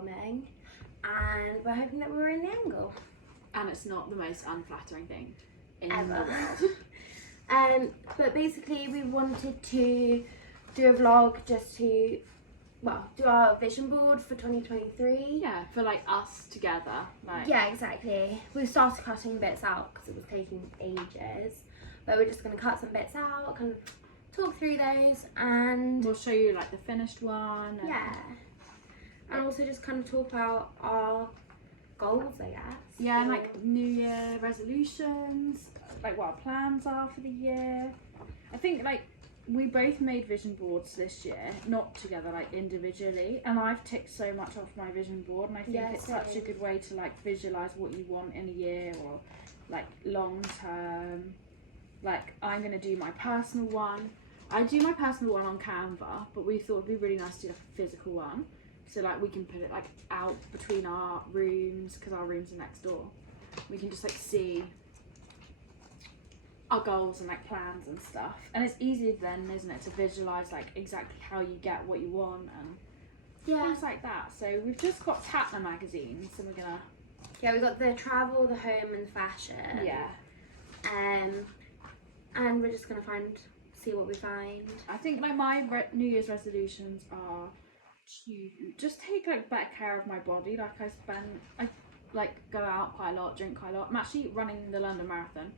filming, and we're hoping that we're in the angle. And it's not the most unflattering thing in Ever. the world. But basically we wanted to do a vlog just to, well, do our vision board for 2023. Yeah, for like us together. Like, Yeah, exactly. We started cutting bits out because it was taking ages, but we're just going to cut some bits out, kind of talk through those, and we'll show you like the finished one. And yeah, and also just kind of talk about our goals, I guess. yeah, and like New Year resolutions, like what our plans are for the year. I think like we both made vision boards this year, not together, like individually, and I've ticked so much off my vision board, and I think it's such a good way to like visualize what you want in a year, or like long term. Like I'm gonna do my personal one. I do my personal one on Canva, but we thought it'd be really nice to do like a physical one, so like we can put it like out between our rooms, because our rooms are next door. We can just like see our goals and like plans and stuff, and it's easier then, isn't it, to visualize like exactly how you get what you want and things like that. So we've just got Tatler magazines, and we're gonna we've got the travel, the home, and fashion. And we're just gonna see what we find. I think like my New Year's resolutions are to just take like better care of my body. Like I like go out quite a lot, drink quite a lot. I'm actually running the London Marathon,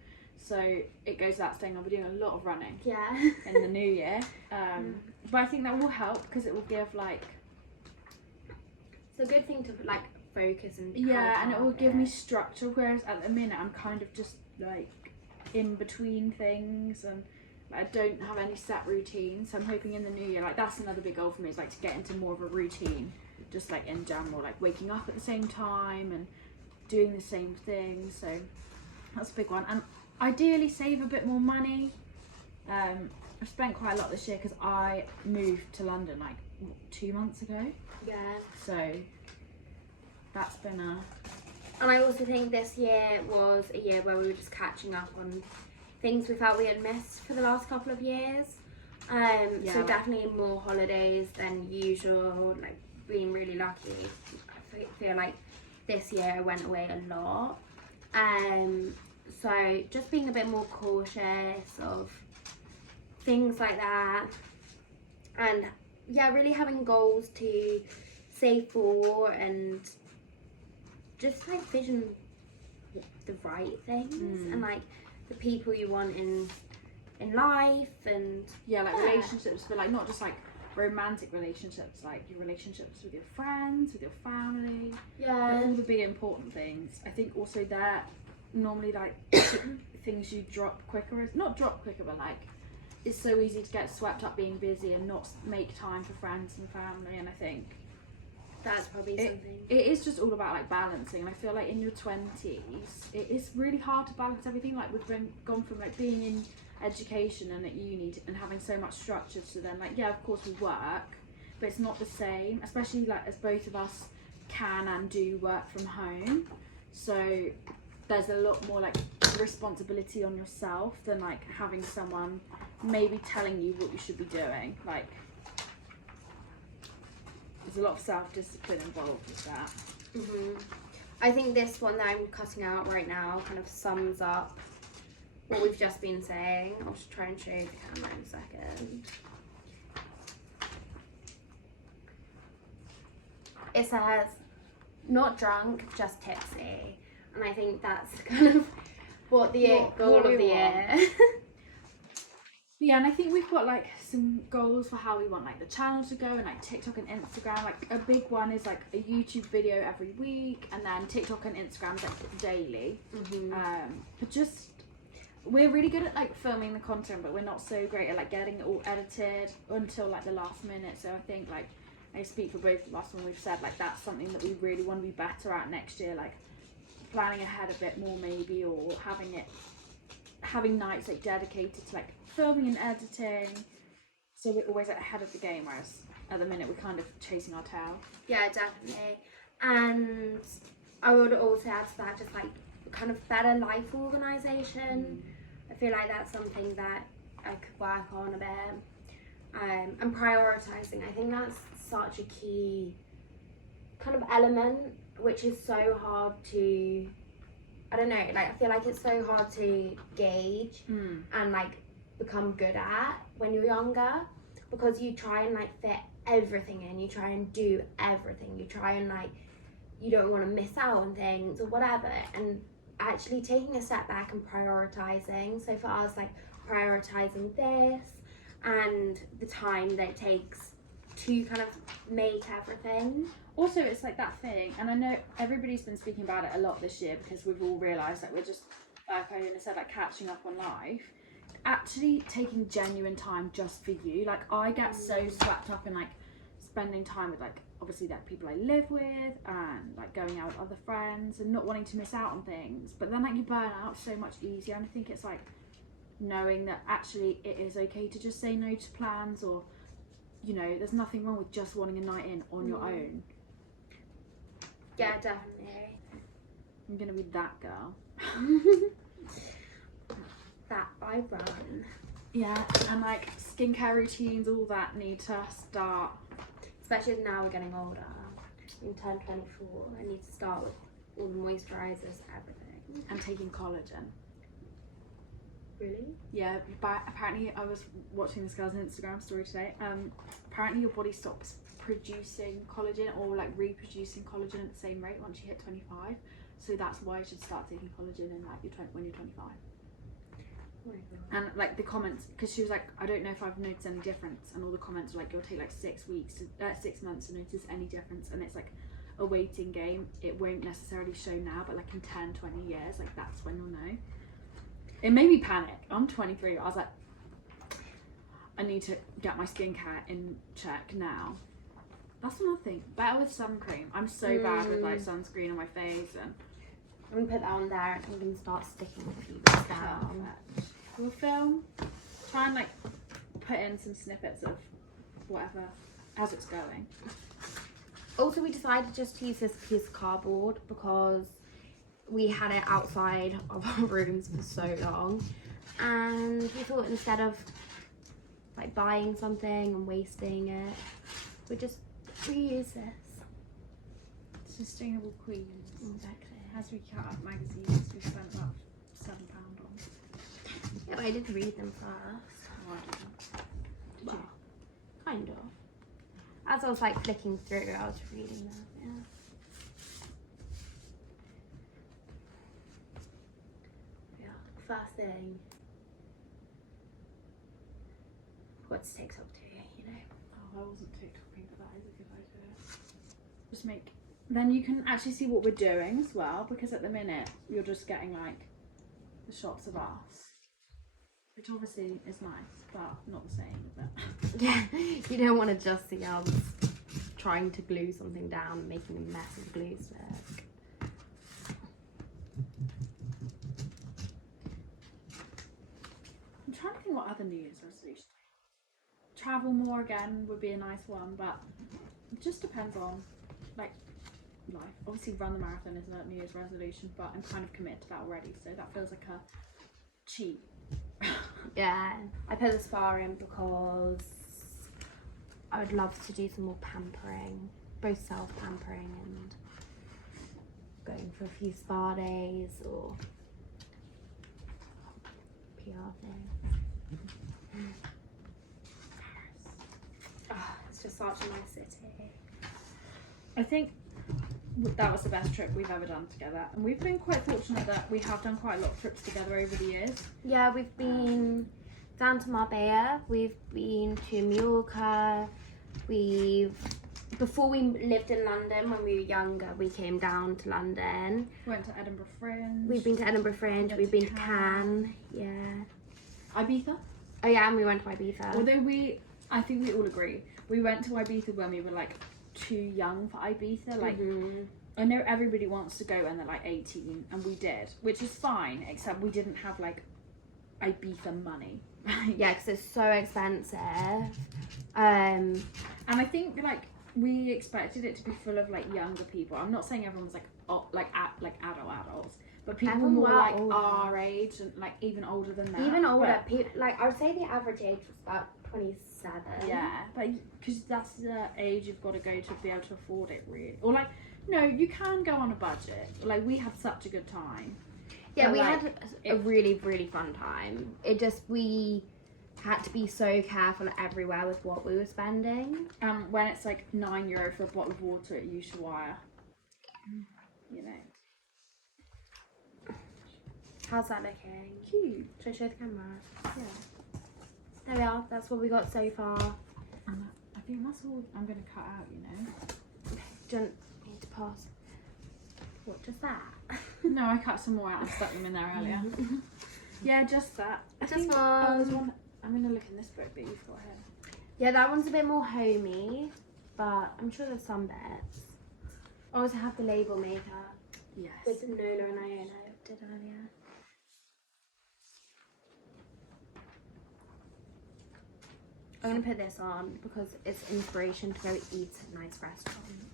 so it goes without saying I'll be doing a lot of running in the new year. But I think that will help because it will give like, it's a good thing to like focus and and it will give me structure, whereas at the minute I'm kind of just like in between things, and I don't have any set routine. So I'm hoping in the new year, like that's another big goal for me, is like to get into more of a routine, just like in general, like waking up at the same time and doing the same thing. So that's a big one, and ideally save a bit more money. I've spent quite a lot this year because I moved to London like 2 months ago. So that's been a... And I also think this year was a year where we were just catching up on things we felt we had missed for the last couple of years. So definitely more holidays than usual, like being really lucky. I feel like this year I went away a lot. So just being a bit more cautious of things like that. And yeah, really having goals to save for and just like vision the right things and like the people you want in life, and like relationships, but like not just like romantic relationships, like your relationships with your friends, with your family, all the big important things. I think also that normally like things you drop quicker, not drop quicker, but like it's so easy to get swept up being busy and not make time for friends and family. And I think that's probably something. It is just all about like balancing. And I feel like in your 20s, it is really hard to balance everything. Like we've gone from like being in education and at uni and having so much structure to then like, of course we work, but it's not the same, especially like as both of us can and do work from home. So there's a lot more like responsibility on yourself than like having someone maybe telling you what you should be doing. Like there's a lot of self-discipline involved with that. I think this one that I'm cutting out right now kind of sums up what we've just been saying. I'll just try and show you the camera in a second. It says, not drunk, just tipsy. And I think that's kind of what the goal of the year. Yeah, and I think we've got like some goals for how we want like the channel to go, and like TikTok and Instagram. Like a big one is like a YouTube video every week, and then TikTok and Instagram like daily. But just we're really good at like filming the content, but we're not so great at like getting it all edited until like the last minute. So I think like I speak for both of us when we've said like that's something that we really want to be better at next year, like planning ahead a bit more maybe, or having nights like dedicated to like filming and editing, so we're always ahead of the game, whereas at the minute we're kind of chasing our tail. Yeah, definitely. And I would also add to that just like kind of better life organisation. I feel like that's something that I could work on a bit. And prioritising, I think that's such a key kind of element, which is so hard to, I don't know, like I feel like it's so hard to gauge and like become good at when you're younger, because you try and like fit everything in, you try and do everything, you try and like, you don't want to miss out on things or whatever, and actually taking a step back and prioritizing. So for us, like prioritizing this and the time that it takes to kind of make everything. Also, it's like that thing, and I know everybody's been speaking about it a lot this year, because we've all realised that we're just, like I said, like catching up on life. Actually taking genuine time just for you. Like I get so swept up in like spending time with like obviously like people I live with and like going out with other friends and not wanting to miss out on things, but then like you burn out so much easier. And I think it's like knowing that actually it is okay to just say no to plans, or you know, there's nothing wrong with just wanting a night in on your own. Yeah, definitely. I'm gonna be that girl. That I run. Yeah, and like skincare routines, all that need to start. Especially now we're getting older. In turn 24, I need to start with all the moisturisers, everything. And taking collagen. Really? Yeah, but apparently I was watching this girl's Instagram story today. Apparently your body stops producing collagen or like reproducing collagen at the same rate once you hit 25. So that's why you should start taking collagen in like when you're 25. Oh my God. And like the comments, because she was like, I don't know if I've noticed any difference, and all the comments were like, it'll take like 6 months to notice any difference, and it's like a waiting game. It won't necessarily show now, but like in 10, 20 years, like that's when you'll know. It made me panic. I'm 23. I was like, I need to get my skincare in check now. That's another thing. Better with sun cream. I'm so bad with like sunscreen on my face, and I'm gonna put that on there and I'm gonna start sticking a few bits down. We'll film. Try and like put in some snippets of whatever as it's going. Also, we decided just to use this piece of cardboard because we had it outside of our rooms for so long, and we thought instead of like buying something and wasting it, we just reuse this. Sustainable Queens. Exactly. As we cut up magazines, we spent about £7 on. Yeah, but I did read them first. Oh, I didn't. Did Well, you? kind of. As I was like flicking through, I was reading them. Yeah. Yeah. First thing. What's TikTok to you know? Oh, I wasn't TikToking, but that is a good idea. Just make. Then you can actually see what we're doing as well, because at the minute you're just getting like the shots of us, which obviously is nice, but not the same, is it? Yeah, you don't want to just see us trying to glue something down and making a mess of glue stick. I'm trying to think what other New Year's resolutions. Travel more again would be a nice one, but it just depends on like life. Obviously run the marathon isn't a New Year's resolution, but I'm kind of committed to that already, so that feels like a cheat. Yeah, I put the spa in because I would love to do some more pampering, both self-pampering and going for a few spa days or PR things. Oh, it's just such a nice city. I think that was the best trip we've ever done together, and we've been quite fortunate that we have done quite a lot of trips together over the years. Yeah, we've been down to Marbella, we've been to Mallorca, before we lived in London when we were younger, we came down to London. Went to Edinburgh Fringe. We've been to Edinburgh Fringe, we've been to Cannes, yeah. Ibiza? Oh yeah, and we went to Ibiza. Although I think we all agree, we went to Ibiza when we were like too young for Ibiza. Like, I know everybody wants to go when they're like 18, and we did, which is fine, except we didn't have like Ibiza money. Yeah, because it's so expensive. And I think like we expected it to be full of like younger people. I'm not saying everyone was like adults, but people Everyone more were like older. our age and like even older than that. Even older, But, like I would say the average age was about 27. yeah, but because that's the age you've got to go to be able to afford it, really. Or like, no, you can go on a budget. Like we had such a good time. Yeah, But, we like, had a really, really fun time. It just, we had to be so careful everywhere with what we were spending. When it's like €9 for a bottle of water at Ushuaia, you know. How's that looking? Cute. Should I show the camera? Yeah. There we are. That's what we got so far. I think that's all I'm going to cut out, you know. Don't need to pass. What, just that? No, I cut some more out and stuck them in there earlier. Yeah, just that. Just there's one. one. I'm going to look in this book that you've got here. Yeah, that one's a bit more homey, but I'm sure there's some bits. I also have the label maker Yes. with Nola and Iona did earlier. I'm going to put this on because it's inspiration to go eat at nice restaurants.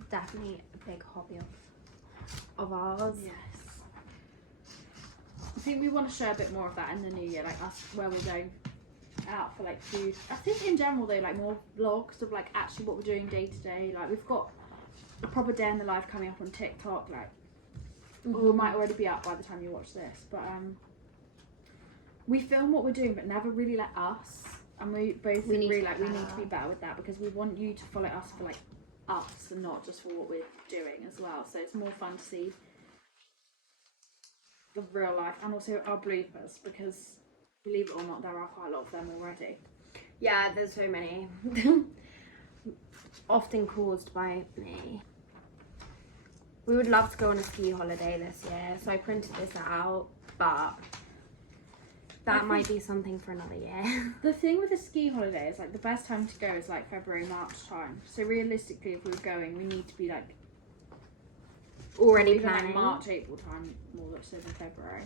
It's definitely a big hobby of ours. Yes. I think we want to show a bit more of that in the new year, like us where we're going out for like food. I think in general though, like more vlogs of like actually what we're doing day to day. Like we've got a proper day in the life coming up on TikTok, like or it might already be up by the time you watch this. But we film what we're doing but never really let us, and we both We need agree to like get we need better. to be better with that because we want you to follow us for like us and not just for what we're doing as well. So it's more fun to see the real life and also our bloopers because believe it or not there are quite a lot of them already. Yeah, there's so many. Often caused by me. We would love to go on a ski holiday this year, so I printed this out, but that might be something for another year. The thing with a ski holiday is like the best time to go is like February, March time. So realistically if we were going we need to be like Already even planning. like March, April time more so than February.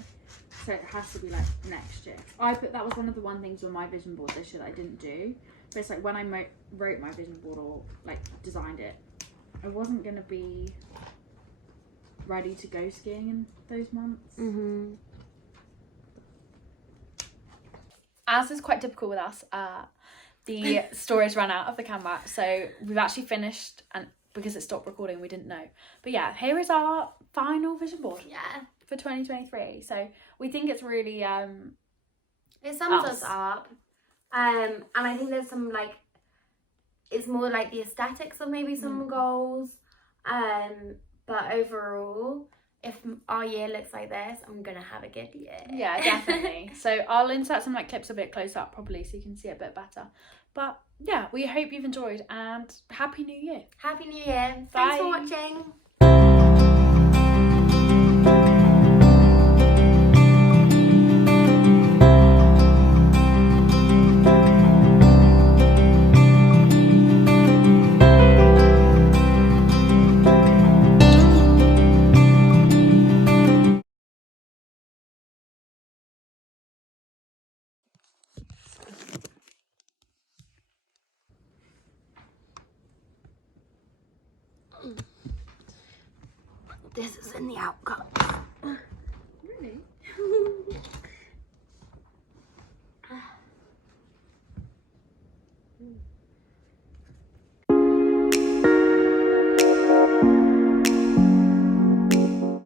So it has to be like next year. That was one of the things on my vision board this year that I didn't do. But it's like when I wrote my vision board or like designed it, I wasn't gonna be ready to go skiing in those months. As is quite typical with us, the storage ran out of the camera, so we've actually finished, and because it stopped recording we didn't know. But yeah, here is our final vision board. Yeah. For 2023. So we think it's really It sums us up. And I think there's some like, it's more like the aesthetics of maybe some goals. But overall, if our year looks like this, I'm gonna have a good year. Yeah, definitely. So I'll insert some like clips a bit close up probably so you can see it a bit better. But yeah, we hope you've enjoyed and Happy New Year. Happy New Year. Bye. Thanks for watching. This is in the outcome.